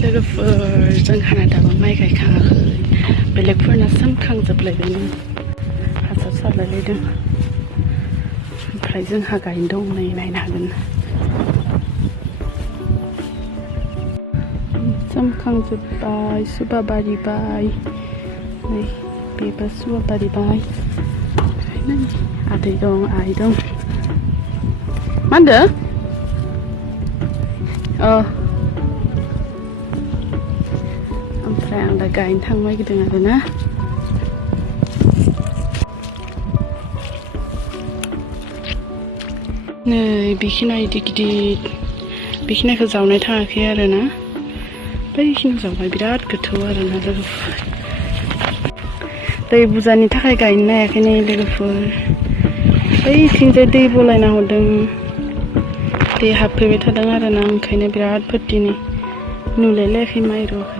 लोगोफोर जोंहाना दाबो माइ गायखाङाखै बेलेगफोरना सोमखांजोबलायबायनो हासार सारलायलायदों ओमफ्राय जोंहा गायनो दं नै नायनो हागोन सोमखांजोब्बाय सुबा बारिबाय नै बेबो सुबा बारिबाय नै आदै दं आइ दं मा होनदों ओमफ्राय आं दा गायनो थांनो नागिरदों आरोना नै बेखिना गिदिर गिदिर बेखिनाखौ जावनाय थाङाखै आरोना बैखिनियाव जावनाय बिराद गोथौ आरोना लोगोफोर दै बुरजानि थाखाय गायनो हायाखै नै लोगोफोर बैथिंजाय दै बलायना हरदों दै हाबफैबाय थादों आरोना ओंखायनो बिराद फोरथिनि नुलायलायाखै माइ र'खौ